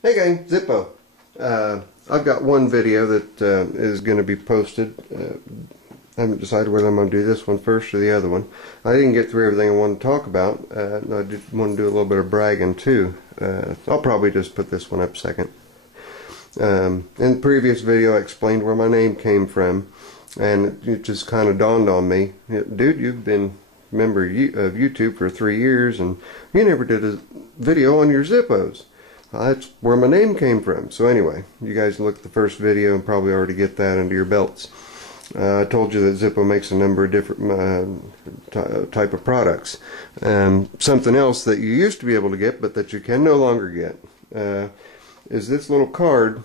Hey gang, Zippo. I've got one video that is going to be posted. I haven't decided whether I'm going to do this one first or the other one. I didn't get through everything I wanted to talk about. I just want to do a little bit of bragging too. I'll probably just put this one up second. In the previous video I explained where my name came from, and it just kind of dawned on me, dude, you've been a member of YouTube for 3 years and you never did a video on your Zippos. That's where my name came from. So anyway, you guys look at the first video and probably already get that under your belts. I told you that Zippo makes a number of different type of products. Something else that you used to be able to get but that you can no longer get is this little card.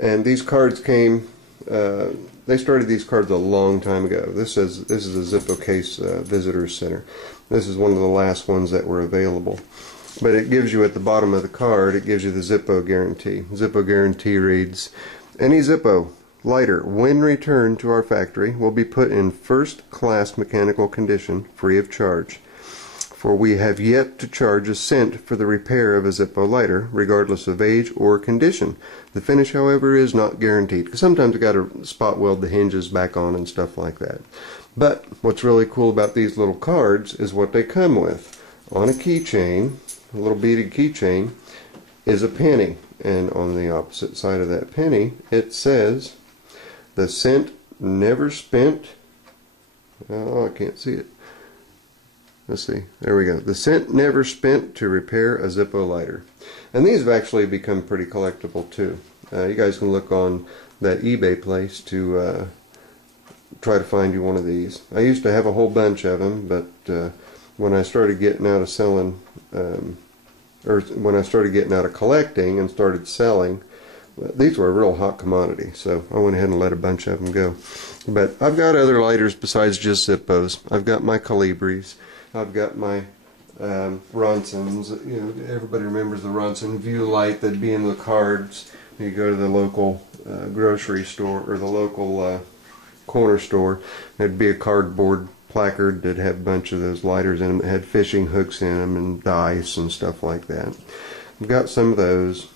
And these cards came, they started these cards a long time ago. This is a Zippo case visitor center. This is one of the last ones that were available. But it gives you at the bottom of the card, it gives you the Zippo guarantee. Zippo guarantee reads, any Zippo lighter, when returned to our factory, will be put in first-class mechanical condition, free of charge. For we have yet to charge a cent for the repair of a Zippo lighter, regardless of age or condition. The finish, however, is not guaranteed, because sometimes you got to spot weld the hinges back on and stuff like that. But what's really cool about these little cards is what they come with. On a keychain, a little beaded keychain, is a penny, and on the opposite side of that penny it says, the cent never spent, oh I can't see it, let's see, there we go, the cent never spent to repair a Zippo lighter. And these have actually become pretty collectible too. You guys can look on that eBay place to try to find you one of these. I used to have a whole bunch of them, but when I started getting out of selling, or when I started getting out of collecting and started selling, these were a real hot commodity, so I went ahead and let a bunch of them go. But I've got other lighters besides just Zippos. I've got my Calibris, I've got my Ronsons. You know, everybody remembers the Ronson View light that'd be in the cards. You go to the local grocery store or the local corner store, there'd be a cardboard placard that had a bunch of those lighters in them that had fishing hooks in them and dice and stuff like that. I've got some of those.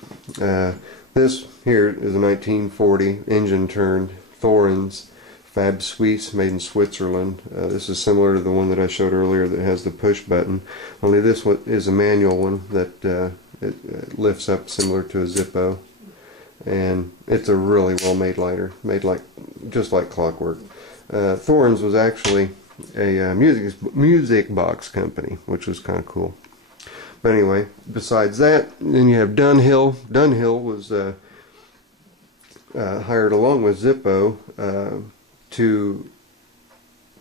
This here is a 1940 engine turned Thorns Fab Suisse made in Switzerland. This is similar to the one that I showed earlier that has the push button, only this one is a manual one that it lifts up similar to a Zippo, and it's a really well made lighter, made like just like clockwork. Thorns was actually a music box company, which was kind of cool. But anyway, besides that, then you have Dunhill. Dunhill was hired along with Zippo to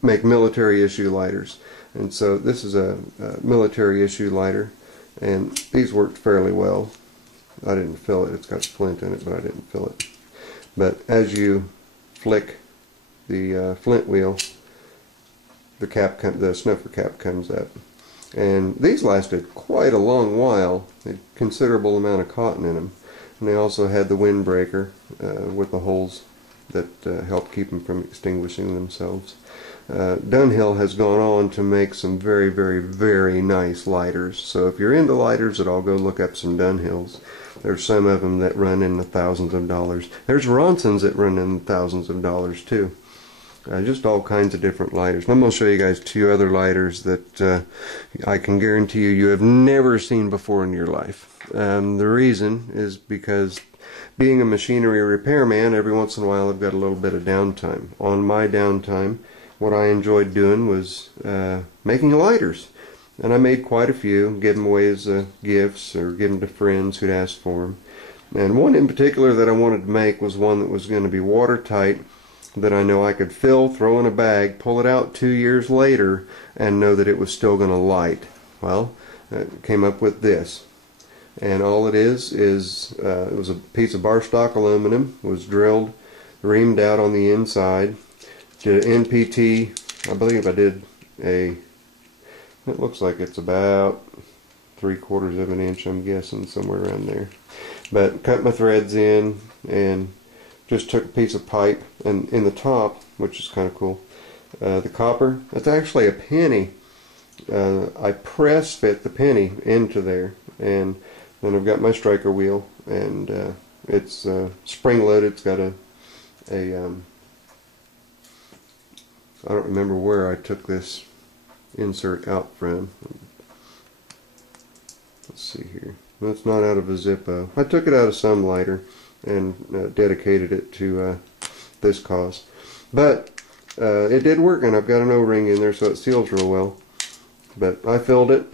make military issue lighters, and so this is a military issue lighter, and these worked fairly well. I didn't fill it, it's got flint in it, but I didn't fill it. But as you flick the flint wheel, the snuffer cap comes up, and these lasted quite a long while. A considerable amount of cotton in them, and they also had the windbreaker with the holes that help keep them from extinguishing themselves. Dunhill has gone on to make some very, very, very nice lighters. So if you're into lighters at all, go look up some Dunhills. There's some of them that run in the thousands of dollars. There's Ronsons that run in the thousands of dollars too. Just all kinds of different lighters. I'm going to show you guys 2 other lighters that I can guarantee you have never seen before in your life. The reason is because being a machinery repairman, every once in a while I've got a little bit of downtime. On my downtime, what I enjoyed doing was making lighters. And I made quite a few, give them away as gifts or give them to friends who'd asked for them. And one in particular that I wanted to make was one that was going to be watertight, that I know I could fill, throw in a bag, pull it out 2 years later, and know that it was still going to light. Well, I came up with this. And all it is it was a piece of bar stock aluminum, was drilled, reamed out on the inside, did an NPT, I believe I did it looks like it's about 3/4 of an inch, I'm guessing, somewhere around there. But cut my threads in and just took a piece of pipe, and in the top, which is kind of cool, the copper, that's actually a penny. I press fit the penny into there, and Then I've got my striker wheel, and it's spring loaded. It's got a I don't remember where I took this insert out from. Let's see here. Well, it's not out of a Zippo. I took it out of some lighter and dedicated it to this cause. But it did work, and I've got an O-ring in there so it seals real well. But I filled it,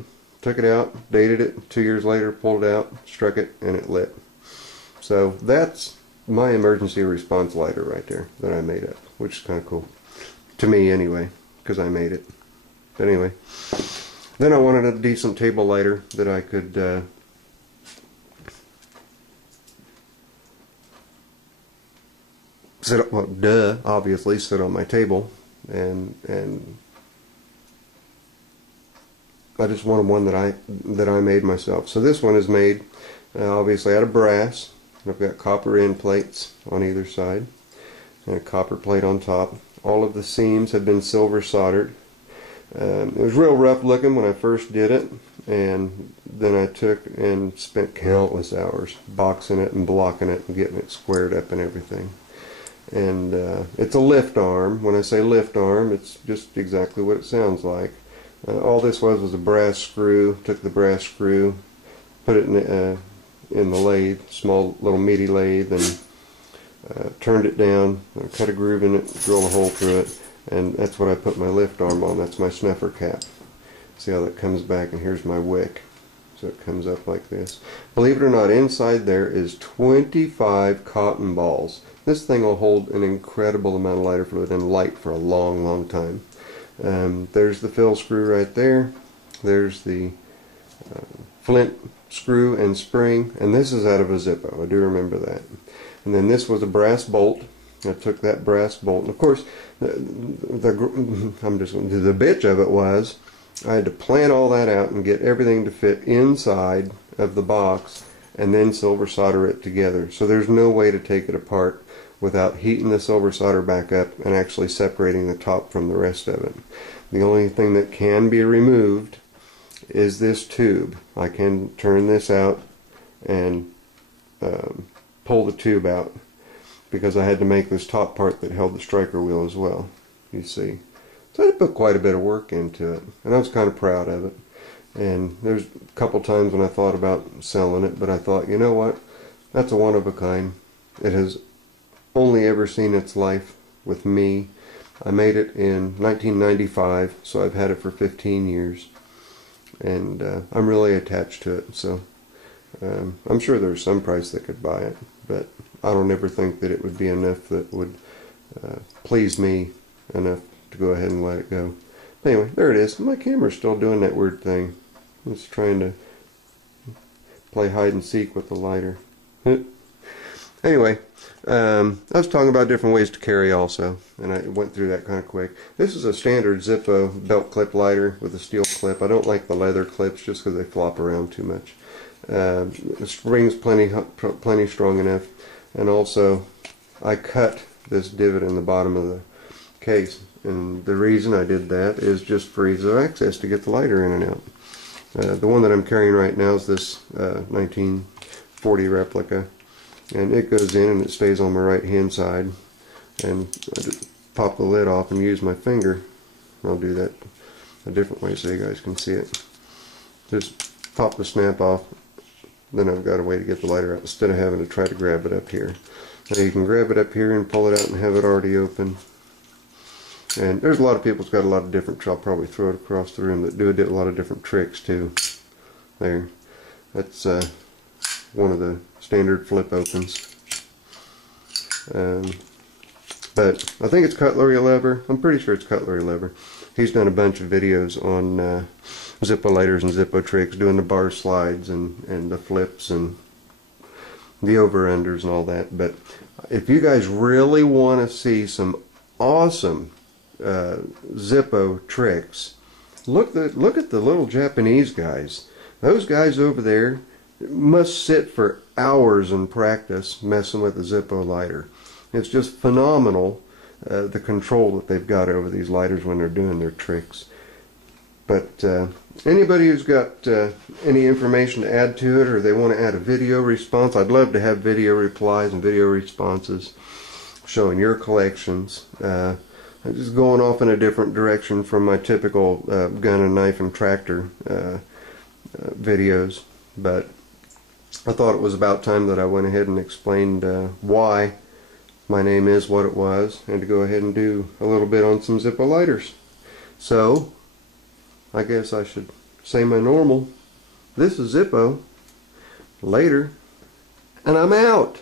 took it out, dated it, 2 years later, pulled it out, struck it, and it lit. So that's my emergency response lighter right there that I made up, which is kind of cool. To me anyway, because I made it. But anyway, then I wanted a decent table lighter that I could sit, well, obviously sit on my table, and I just wanted one that I made myself. So this one is made obviously out of brass. I've got copper end plates on either side and a copper plate on top. All of the seams have been silver soldered. It was real rough looking when I first did it, and then I took and spent countless hours boxing it and blocking it and getting it squared up and everything. And it's a lift arm. When I say lift arm, it's just exactly what it sounds like. All this was a brass screw. Took the brass screw, put it in the lathe, small little meaty lathe, and turned it down, cut a groove in it, drilled a hole through it, and that's what I put my lift arm on. That's my snuffer cap. See how that comes back, and here's my wick. So it comes up like this. Believe it or not, inside there is 25 cotton balls. This thing will hold an incredible amount of lighter fluid and light for a long, long time. There's the fill screw right there. There's the flint screw and spring, and this is out of a Zippo. I do remember that. And then this was a brass bolt. I took that brass bolt, and of course, the bitch of it was I had to plan all that out and get everything to fit inside of the box, and then silver solder it together. So there's no way to take it apart without heating the silver solder back up and actually separating the top from the rest of it. The only thing that can be removed is this tube. I can turn this out and pull the tube out, because I had to make this top part that held the striker wheel as well, you see. So I put quite a bit of work into it, and I was kind of proud of it. And there's a couple times when I thought about selling it, but I thought, you know what, that's a one of a kind. It has only ever seen its life with me. I made it in 1995, so I've had it for 15 years. And I'm really attached to it, so I'm sure there's some price that could buy it, but I don't ever think that it would be enough that would please me enough to go ahead and let it go. Anyway, there it is. My camera's still doing that weird thing. It's trying to play hide and seek with the lighter. Anyway, I was talking about different ways to carry also, and I went through that kind of quick. This is a standard Zippo belt clip lighter with a steel clip. I don't like the leather clips just because they flop around too much. The spring's plenty strong enough, and also I cut this divot in the bottom of the case, and the reason I did that is just for ease of access to get the lighter in and out. The one that I'm carrying right now is this 1940 replica, and it goes in and it stays on my right hand side, and I just pop the lid off and use my finger. I'll do that a different way so you guys can see it. Just pop the snap off, then I've got a way to get the lighter out instead of having to try to grab it up here. Now you can grab it up here and pull it out and have it already open. And there's a lot of people that's got a lot of different, I'll probably throw it across the room, that do a lot of different tricks too. There. That's one of the standard flip opens. But I think it's cutlery lever. I'm pretty sure it's cutlery lever. He's done a bunch of videos on Zippo lighters and Zippo tricks, doing the bar slides and the flips and the over-unders and all that. But if you guys really want to see some awesome Zippo tricks, look at the little Japanese guys. Those guys over there must sit for hours in practice messing with the Zippo lighter. It's just phenomenal, the control that they've got over these lighters when they're doing their tricks. But anybody who's got any information to add to it, or they want to add a video response, I'd love to have video replies and video responses showing your collections. I'm just going off in a different direction from my typical gun and knife and tractor videos, but I thought it was about time that I went ahead and explained why my name is what it was, and to go ahead and do a little bit on some Zippo lighters. So I guess I should say my normal. This is Zippo. Later. And I'm out.